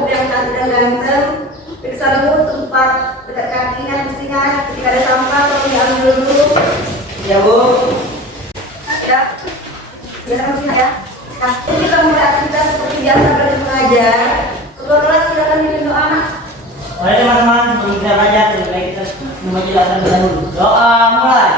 ibu yang cantik dan ganteng. Periksa dulu tempat dekat kakinya, kucingnya. Ketika ada sampah, tolong diambil dulu. Ya Bu. Ya, biasa kucingnya ya. Nah, ini kita mulai aktivitas seperti biasa belajar mengajar. Ketua kelas silakan pimpin doa. Oke teman-teman, sebelum kita belajar, kita menjelaskan dulu. Doa mulai.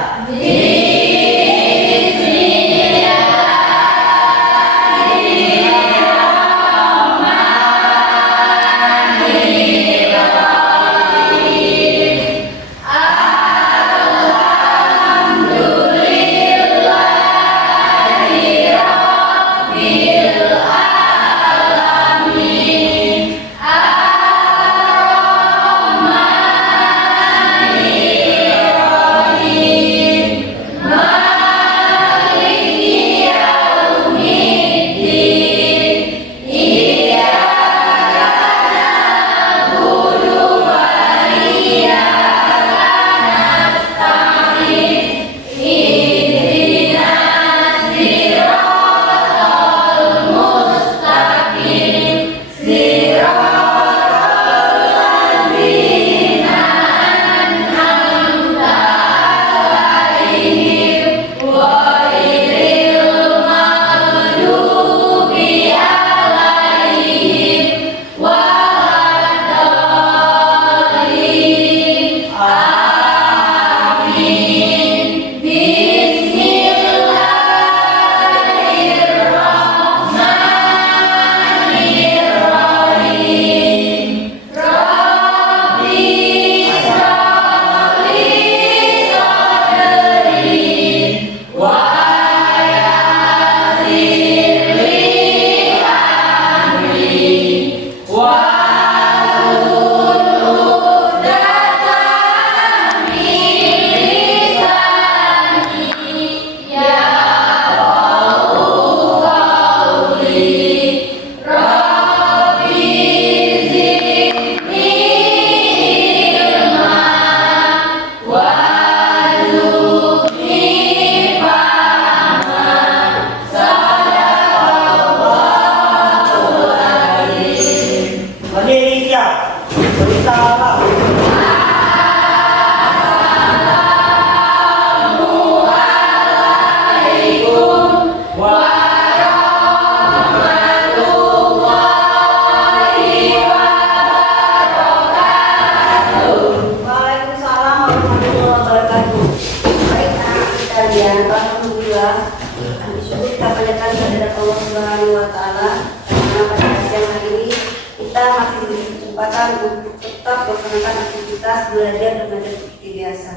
Untuk tetap melaksanakan aktivitas belajar dan mengajar seperti biasa.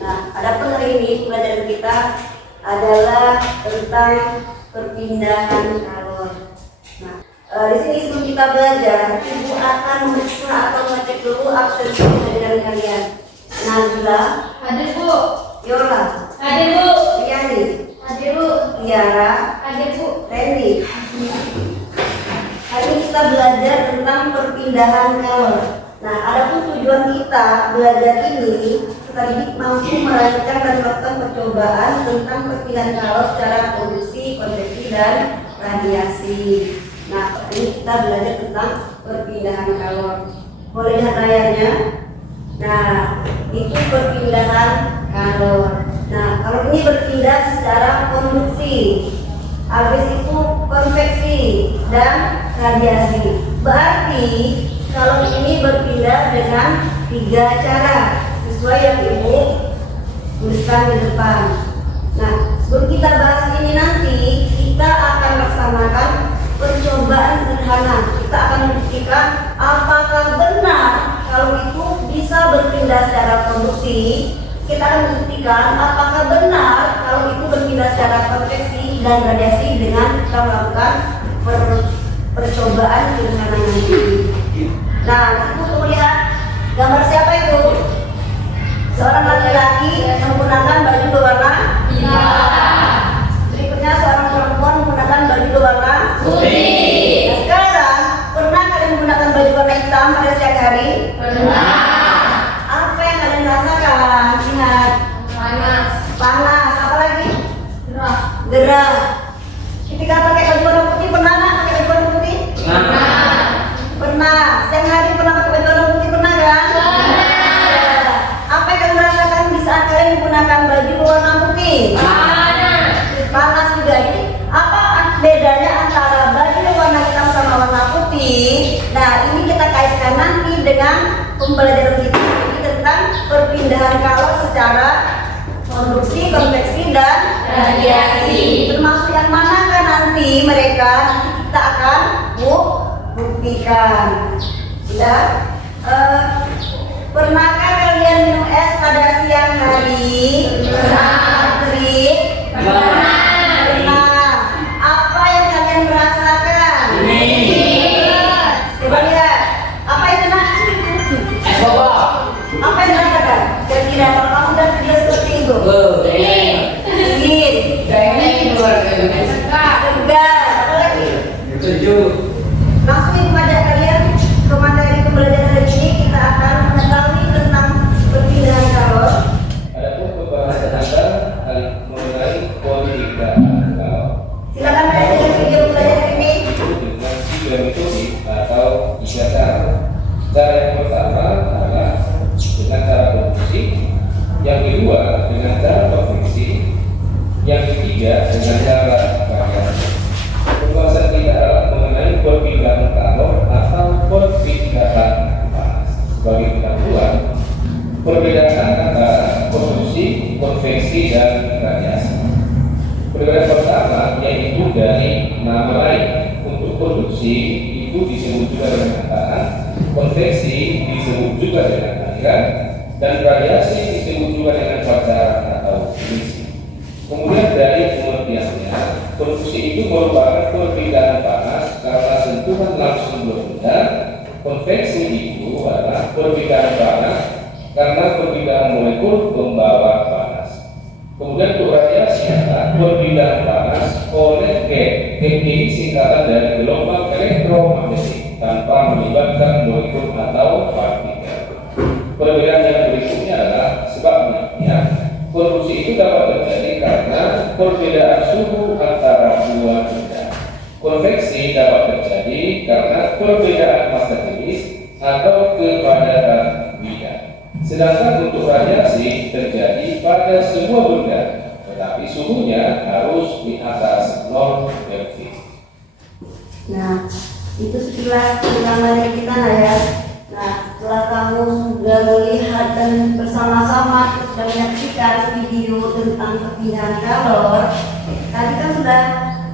Nah, adapun hari ini pelajaran kita adalah tentang perpindahan kalor. Nah, di sini sebelum kita belajar, ibu akan memeriksa atau mengecek dulu absensi pelajaran kalian. Najla, Hadir Bu. Yola, Hadir Bu. Yani, Hadir Bu. Tiara, Hadir Bu. Randy. Hari ini kita belajar tentang perpindahan kalor. Nah, adapun tujuan kita belajar ini, kita didik mampu merancang dan melakukan percobaan tentang perpindahan kalor secara konduksi, konveksi, dan radiasi. Nah, ini kita belajar tentang perpindahan kalor. Boleh lihat layarnya? Nah, itu perpindahan kalor. Nah, kalau ini berpindah secara konduksi, habis itu konveksi dan radiasi. Berarti kalau ini berpindah dengan 3 cara sesuai yang ibu tuliskan di depan. Nah, sebelum kita bahas ini nanti, kita akan laksanakan percobaan sederhana. Kita akan membuktikan apakah benar kalau itu bisa berpindah secara konduksi. Kita akan membuktikan apakah benar kalau itu berpindah secara konveksi dan radiasi dengan kita melakukan percobaan sederhana nanti. Nah, ibu tunggu lihat gambar siapa itu? Seorang laki-laki menggunakan baju berwarna hitam. Berikutnya seorang perempuan menggunakan baju berwarna putih. Nah, sekarang pernah kalian menggunakan baju warna hitam pada siang hari? Pernah. Apa yang kalian rasakan? Ingat, Panas. panas. Apa lagi? Gerah. Gerah. Ketika pakai baju warna putih, pernah nggak pakai baju warna putih? Pernah. Pernah. siang hari pernah pakai baju warna putih, pernah kan? Apa yang kalian rasakan di saat kalian menggunakan baju warna putih? Panas juga. Jadi apa bedanya antara baju warna hitam sama warna putih? Nah, ini kita kaitkan nanti dengan pembelajaran kita ini tentang perpindahan kalor secara konduksi, konveksi, dan radiasi. Termasuk yang manakah nanti mereka kita akan buktikan. Sudah? Pernahkah kalian minum es pada siang hari? Trik? Pernah. Apa yang kalian merasakan? Coba lihat. Apa itu nak? Apa yang dirasakan? Kira-kira kalau kamu dan video seperti itu. Dingin. Segar. Apa lagi? Langsung ibu ajak kalian ke materi pembelajaran hari ini. Kita akan mengetahui tentang perpindahan kalor. Adapun pembahasan Anda mengenai kualifikasi kalor. Silakan kalian dengan video pembelajaran ini. Dengan 3 metode atau 3 cara. Cara yang pertama adalah dengan cara konduksi, yang kedua dengan cara konveksi, yang ketiga dengan cara radiasi. Pembahasan kita adalah mengenai perpindahan kalor atau perpindahan panas. Sebagai ketahuan, perbedaan antara konduksi, konveksi, dan radiasi. Perbedaan pertama yaitu dari nama lain. Untuk konduksi itu disebut juga dengan tekanan, konveksi disebut juga dengan aliran, dan radiasi disebut juga dengan pacaran atau emisi. Kemudian dari pengertiannya, konduksi itu merupakan perpindahan panas karena sentuhan langsung benda. Konveksi itu adalah perpindahan panas karena perpindahan molekul pembawa panas. Kemudian untuk radiasi adalah perpindahan panas oleh gap. Gap ini singkatan dari gelombang elektromagnetik tanpa melibatkan molekul atau partikel. Perbedaan yang berikutnya adalah sebabnya. Konduksi itu dapat terjadi karena perbedaan suhu antara dua benda. Konveksi dapat terjadi karena perbedaan massa jenis atau kepadatan bidang. Sedangkan untuk radiasi terjadi pada semua benda, tetapi suhunya harus di atas 0 Kelvin. Nah, itu sekilas pengamatan kita ya. Nah, setelah kamu sudah melihat dan bersama-sama sudah menyaksikan video tentang perpindahan kalor, tadi kan sudah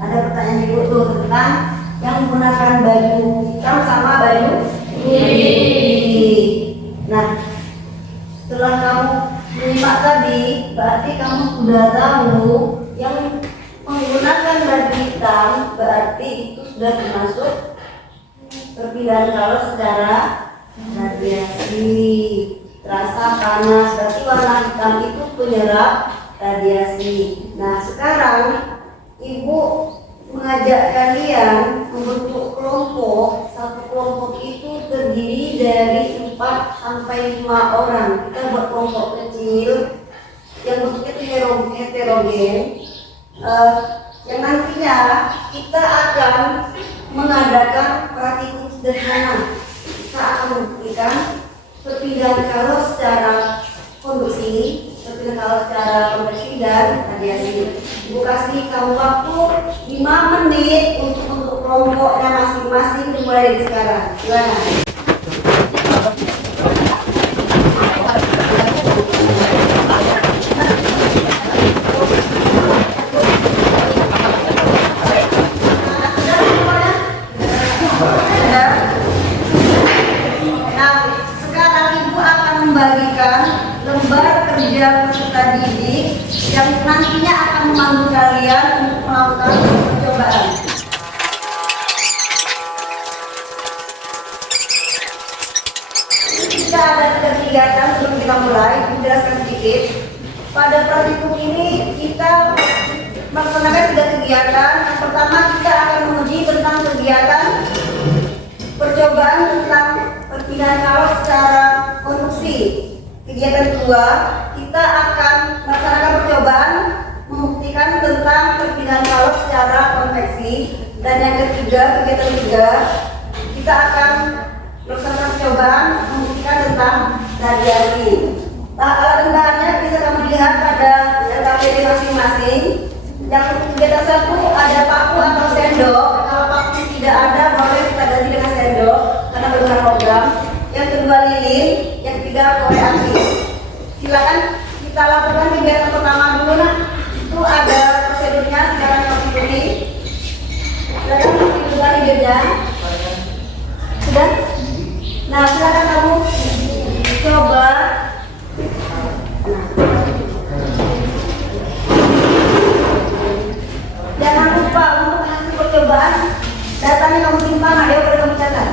ada pertanyaan ibu tuh tentang yang menggunakan baju hitam sama baju putih. Nah, setelah kamu menyimak tadi, berarti kamu sudah tahu yang menggunakan baju hitam berarti itu sudah termasuk perpindahan kalor secara radiasi. Terasa panas, berarti warna hitam itu penyerap radiasi. Nah, sekarang ibu mengajak kalian membentuk kelompok. Satu kelompok itu terdiri dari 4 sampai 5 orang. Kita buat kelompok kecil yang bentuknya itu heterogen, yang nantinya kita akan mengadakan praktikum sederhana. Kita akan membuktikan perpindahan kalor secara konduksi, perpindahan kalor secara konveksi, dan radiasi. Ibu kasih kamu waktu 5 menit untuk kelompoknya masing-masing dimulai dari sekarang. Gimana? Peserta didik yang nantinya akan memandu kalian untuk melakukan percobaan. Kita ada 3 kegiatan sebelum kita mulai. Menjelaskan sedikit. Pada praktikum ini kita melaksanakan 3 kegiatan. Yang pertama kita akan menguji tentang kegiatan percobaan tentang perpindahan kalor secara konduksi. Kegiatan kedua, kita akan melaksanakan percobaan membuktikan tentang perpindahan kalor secara konveksi. Dan yang ketiga, kegiatan ketiga, kita akan percobaan membuktikan tentang radiasi. Nah, alat dan bahannya bisa kamu lihat pada LKPD masing-masing. Yang kegiatan satu ada paku atau sendok. Kalau paku tidak ada, boleh kita ganti dengan sendok karena berbahan logam. Yang kedua lilin, yang ketiga korek api. Silakan kita lakukan kegiatan pertama dulu, nak. Itu ada prosedurnya, silakan kamu ikuti. Silakan kedua lilinnya. Sudah? Nah, silakan kamu coba. Jangan lupa untuk hasil percobaan datanya kamu simpan, ayo boleh kamu catat.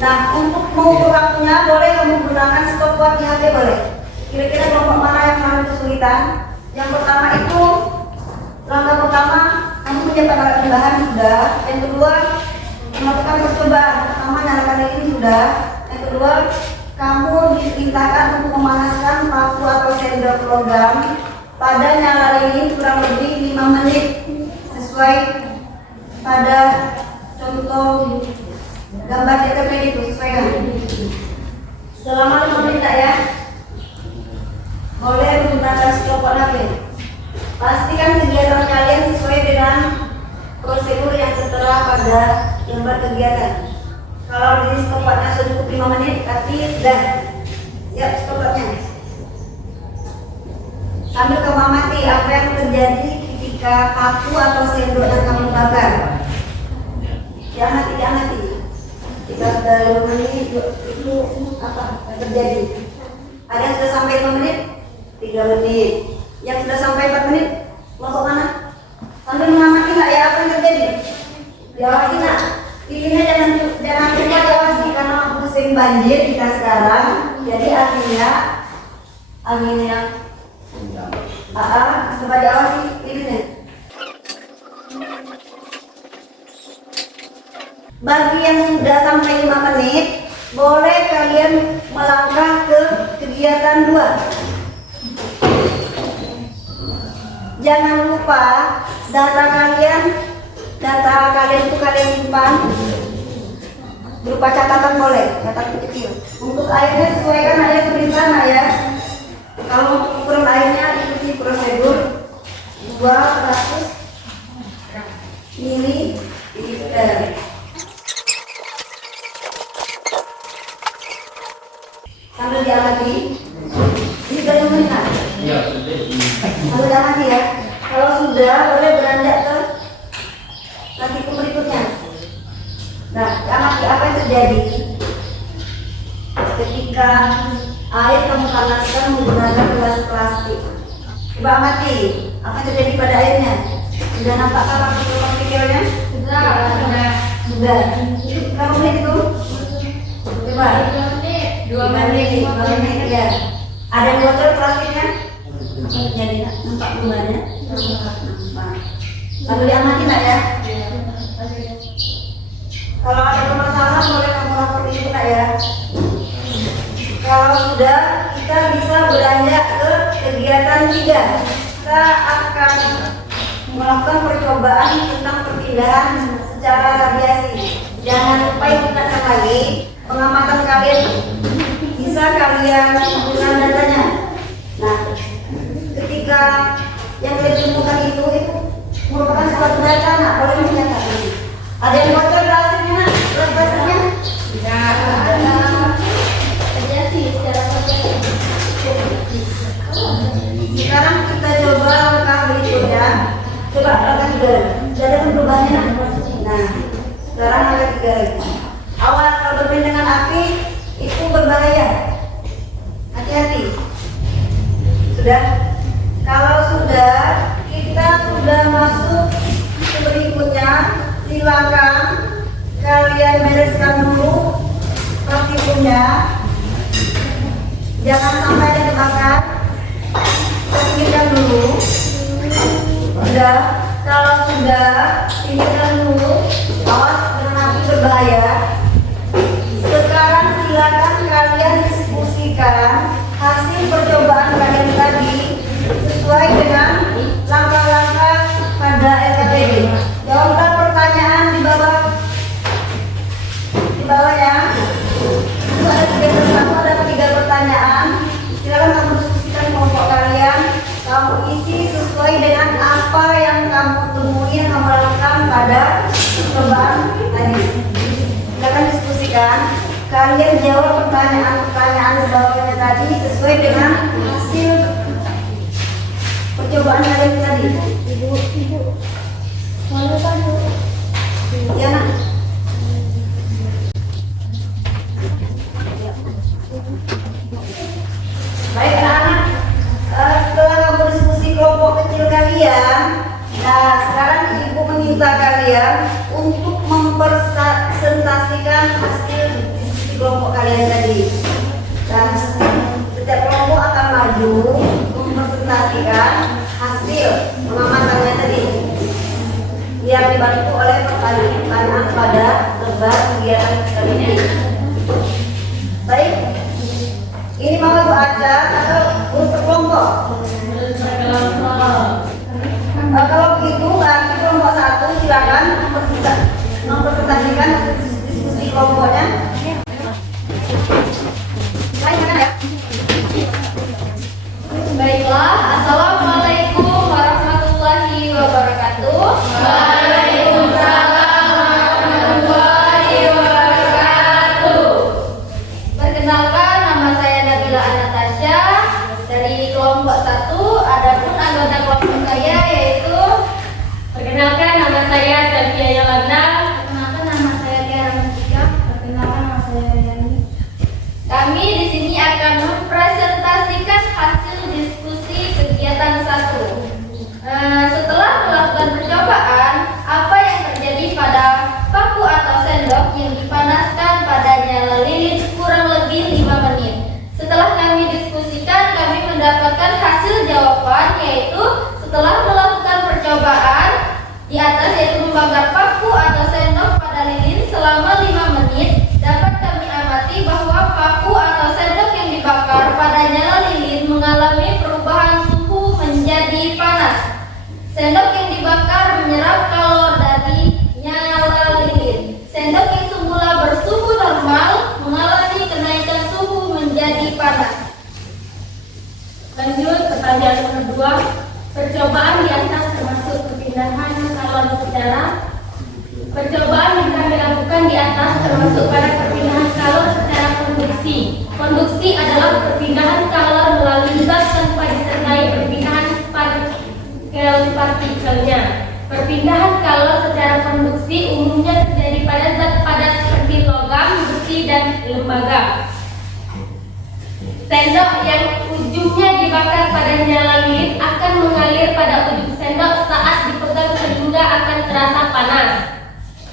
Nah, untuk mengukur waktunya boleh kamu gunakan stopwatch di HP boleh. Kira-kira kelompok mana yang paling kesulitan? Yang pertama itu langkah pertama kamu menyiapkan alat bahan sudah. Yang kedua melakukan percobaan. Pertama nyalakan ini sudah. Yang kedua kamu diperintahkan untuk memanaskan paku atau sendok logam pada nyala lilin kurang lebih 5 menit sesuai pada contoh gambar DTP itu, sesuaikan selama 5 menit ya. Boleh menggunakan stopwatch HP. Pastikan kegiatan kalian sesuai dengan prosedur yang tertera pada gambar kegiatan. Kalau di stopwatchnya sudah cukup 5 menit, tapi sudah siap stopwatchnya. Sambil kamu amati apa yang terjadi ketika paku atau sendok yang kamu bakar. Diamati. Jika sudah 5 menit itu apa yang terjadi? Ada yang sudah sampai 5 menit? 3 menit. Yang sudah sampai 4 menit? Kelompok mana? Sambil mengamati nggak ya apa yang terjadi? Diawasi nak. Lilinnya jangan lupa diawasi karena musim banjir kita sekarang. Jadi anginnya coba diawasi lilinnya. Bagi yang sudah sampai 5 menit, boleh kalian melangkah ke kegiatan 2. Jangan lupa data kalian itu kalian simpan berupa catatan, boleh catatan kecil. Untuk airnya sesuaikan air perintah ya. Kalau untuk ukuran airnya ikuti prosedur 200 ml. Sambil diamati, ini sudah mengenal. Sambil diamati ya. Kalau sudah, boleh beranjak ke latihan berikutnya. Nah, amati apa yang terjadi ketika air kamu panaskan menggunakan gelas plastik. Coba amati apa yang terjadi pada airnya. Sudah nampakkah langsung kecilnya? Sudah. Berapa menit itu? Coba. 2 menit ya. Ada yang bocor plastiknya? Jadi nampak gulanya? Nampak. Lalu diamati nak ya. Kalau ada masalah boleh kamu lapor di sini ya. Kalau sudah, kita bisa beranjak ke kegiatan 3. Kita akan melakukan percobaan tentang perpindahan secara radiasi. Jangan lupa ingatkan lagi pengamatan kalian bisa kalian gunakan datanya. Nah, ketika yang kalian temukan itu merupakan suatu data, nak boleh mencatat ini. Ada yang bocor hasilnya, nak? Hasilnya? Tidak ada. Radiasi secara sekarang kita coba langkah berikutnya. Coba langkah 3. Sudah ada perubahannya, nak? Nah, sekarang langkah 3 lagi. Awas kalau bermain dengan api itu berbahaya. Hati-hati. Sudah? Kalau sudah, kita sudah masuk ke berikutnya. Silakan kalian bereskan dulu partikelnya. Jangan sampai ada kebakar. Pinggirkan dulu. Sudah? Kalau sudah, pinggirkan dulu. Awas dengan api berbahaya. Sekarang silakan kalian diskusikan hasil percobaan kalian tadi sesuai dengan langkah-langkah pada LKPD. Jawablah pertanyaan di bawah ya. Itu ada 3 kalian jawab pertanyaan-pertanyaan di bawahnya tadi sesuai dengan hasil percobaan kalian tadi. Ibu. Lalu kan Ya nak. Baik anak-anak, setelah kamu diskusi kelompok kecil kalian, nah sekarang ibu meminta kalian untuk mempresentasikan hasil diskusi kelompok kalian tadi. Dan setiap kelompok akan maju mempresentasikan hasil pengamatannya tadi, yang dibantu oleh pertanyaan pada lembar kegiatan kali ini. Baik, ini mau ibu ada atau grup kelompok? Kalau begitu, berarti kelompok 1 silakan mempresentasikan diskusi kelompoknya. Baik, ya. Baiklah, Assalamualaikum warahmatullahi wabarakatuh. Waalaikumsalam warahmatullahi wabarakatuh. Perkenalkan, nama saya Nabila Anastasia dari kelompok 1. Adapun anggota kelompok saya yaitu Perkenalkan, nama saya Sylvia Yolanda. perkenalkan nama saya Tiara Mustika. Perkenalkan nama saya Yani. Kami di sini akan mempresentasikan hasil diskusi kegiatan 1. Setelah melakukan percobaan, apa yang terjadi pada paku atau sendok yang dipanaskan pada nyala lilin kurang lebih 5 menit. Setelah kami diskusikan, kami mendapatkan hasil jawaban, yaitu setelah melakukan percobaan di atas, yaitu membakar paku atau sendok pada lilin selama 5 menit, dapat kami amati bahwa paku atau sendok yang dibakar pada nyala lilin mengalami perubahan suhu menjadi panas. Sendok yang dibakar menyerap kalor dari nyala lilin. Sendok yang semula bersuhu normal mengalami kenaikan suhu menjadi panas. Lanjut pertanyaan nomor 2. Percobaan di atas termasuk perpindahan kalor secara. Percobaan yang kami lakukan di atas termasuk pada perpindahan kalor secara konduksi. Konduksi adalah perpindahan kalor melalui zat tanpa disertai perpindahan partikelnya. Perpindahan kalor secara konduksi umumnya terjadi pada zat padat seperti logam, besi, dan lembaga. Sendok yang ujungnya dibakar pada nyala lilin akan mengalir pada ujung sendok saat dipegang sehingga akan terasa panas.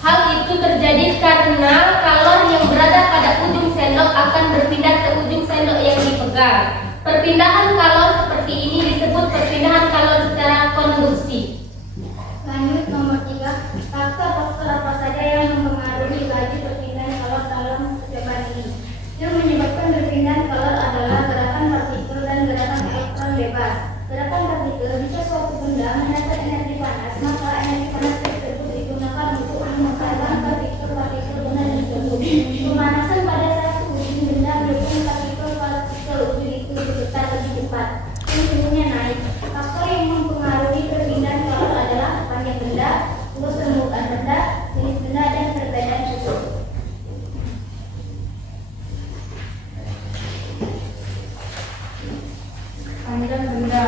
Hal itu terjadi karena kalor yang berada pada ujung sendok akan berpindah ke ujung sendok yang dipegang. Perpindahan kalor seperti ini disebut perpindahan kalor secara konduksi. Lanjut nomor 3. Faktor-faktor apa saja yang mempengaruhi laju perpindahan kalor dalam percobaan ini? Yang menyebabkan perpindahan kalor adalah gerakan partikel dan gerakan elektron bebas. Gerakan partikel, jika suatu benda mendapat energi panas, maka energi panas tersebut digunakan untuk memusatkan partikel-partikel benda tersebut. Pemanasan pada satu ujung benda mendukung partikel-partikel ujung itu bergetar lebih cepat dan suhunya naik. Faktor yang mempengaruhi perpindahan kalor adalah panjang benda, luas permukaan benda, jenis benda, dan perbedaan suhu. Panjang benda.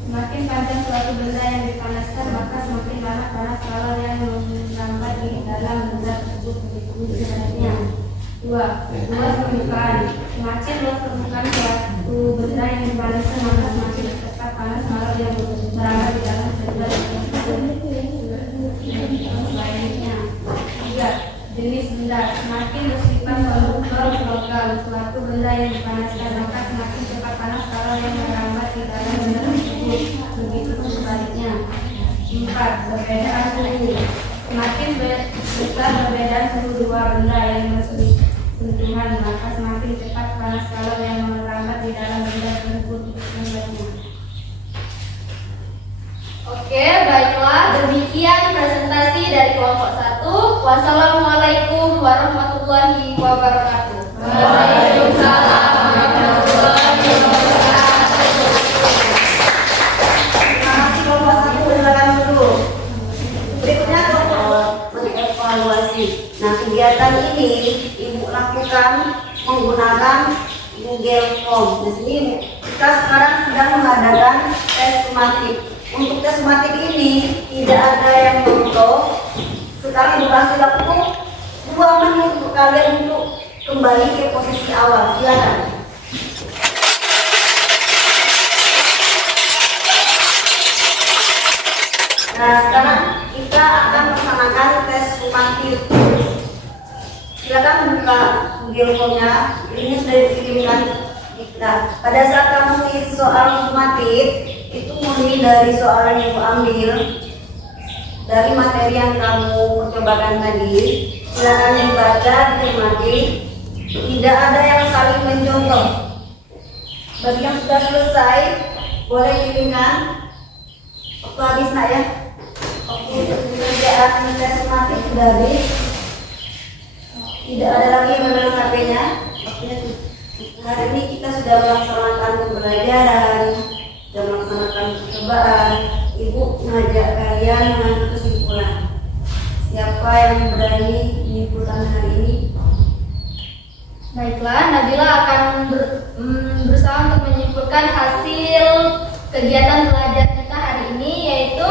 Semakin panjang suatu benda yang dipanaskan, maka semakin lama panas kalor yang menambah di dalam benda tersebut. Begitu sebaliknya. 2. Luas permukaan. Semakin luas permukaan suatu benda yang dipanaskan, maka semakin cepat panas kalor yang menambah di dalam benda tersebut. Sebaliknya. 3. Jenis benda. Semakin bersifat konduktor logam suatu benda yang dipanaskan, maka semakin cepat panas kalor yang merambat di dalam benda tersebut. Begitu pun sebaliknya. 4. Perbedaan suhu. Semakin besar perbedaan suhu dua benda yang bersentuhan, maka semakin cepat panas kalor yang merambat di dalam benda tersebut. Sebaliknya. Oke, baiklah, demikian presentasi dari kelompok 1. Wassalamualaikum warahmatullahi wabarakatuh. Waalaikumsalam warahmatullahi wabarakatuh. Terima kasih kelompok 1, silakan dulu. Berikutnya kelompok mengevaluasi. Nah, kegiatan ini ibu lakukan Google Form. Di sini kita sekarang sedang mengadakan tes sumatif. Untuk tes sumatif ini tidak ada yang foto. Sekarang durasi waktu 2 menit untuk kalian untuk kembali ke posisi awal. Silakan. Nah, sekarang kita akan melaksanakan tes sumatif. Silakan buka Google Form-nya. Ini sudah dikirimkan kita. Pada saat kamu mengisi soal sumatif, itu murni dari soal yang kamu ambil dari materi yang kamu percobakan tadi. Silakan dibaca, dicermati. Tidak ada yang saling mencontoh. Bagi yang sudah selesai, boleh kirimkan. Waktu habis nak ya. Waktu pekerjaan tes sumatif sudah habis. Tidak ada lagi yang memegang HP-nya. Hari ini kita sudah melaksanakan pembelajaran, sudah melaksanakan percobaan. Ibu mengajak kalian mengambil kesimpulan. Siapa yang berani menyimpulkan hari ini? Baiklah, Nabila akan berusaha untuk menyimpulkan hasil kegiatan belajar kita hari ini, yaitu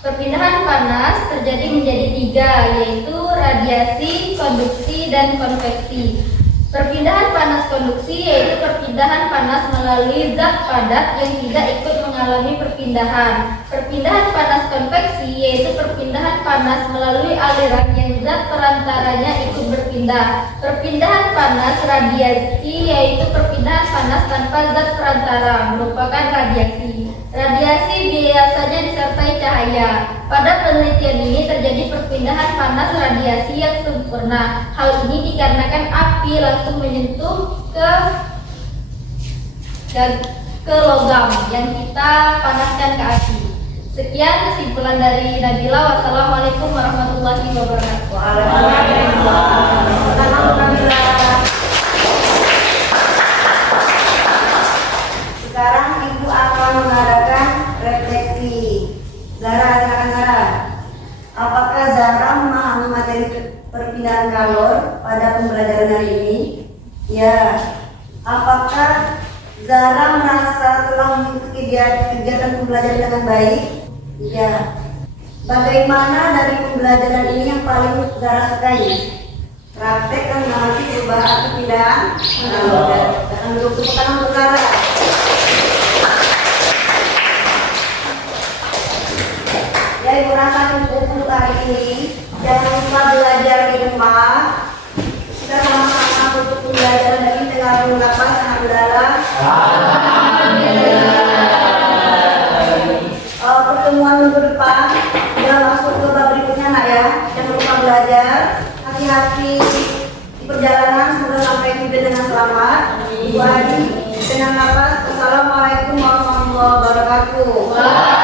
perpindahan panas terjadi menjadi 3, yaitu radiasi, konduksi, dan konveksi. Perpindahan panas konduksi yaitu perpindahan panas melalui zat padat yang tidak ikut mengalami perpindahan. Perpindahan panas konveksi yaitu perpindahan panas melalui aliran yang zat perantaranya ikut berpindah. Perpindahan panas radiasi yaitu perpindahan panas tanpa zat perantara, merupakan radiasi. Radiasi biasanya disertai cahaya. Pada penelitian ini terjadi perpindahan panas radiasi yang sempurna. Hal ini dikarenakan api langsung menyentuh ke logam yang kita panaskan ke api. Sekian kesimpulan dari Nabila. Wassalamualaikum warahmatullahi wabarakatuh. Sekarang Ibu akan mengadakan refleksi. Zara, silakan Zara. Apakah Zara memahami materi perpindahan kalor pada pembelajaran hari ini? Ya. Apakah Zara merasa telah mengikuti kegiatan pembelajaran dengan baik? Ya. Bagaimana dari pembelajaran ini yang paling Zara sukai? Praktek dan mengamati perubahan atau pindahan kalor. Jangan duduk tepuk tangan untuk Zara. Ya, Ibu rasa cukup untuk hari ini. Jangan lupa belajar di rumah. Kita sama-sama untuk pembelajaran ini dengan menggunakan sangat berdalam. Pertemuan minggu depan sudah masuk ke bab berikutnya nak ya. Jangan lupa belajar. Hati-hati di perjalanan, semoga sampai tujuan dengan selamat. Ibu Adi dengan nafas. Assalamualaikum warahmatullahi wabarakatuh.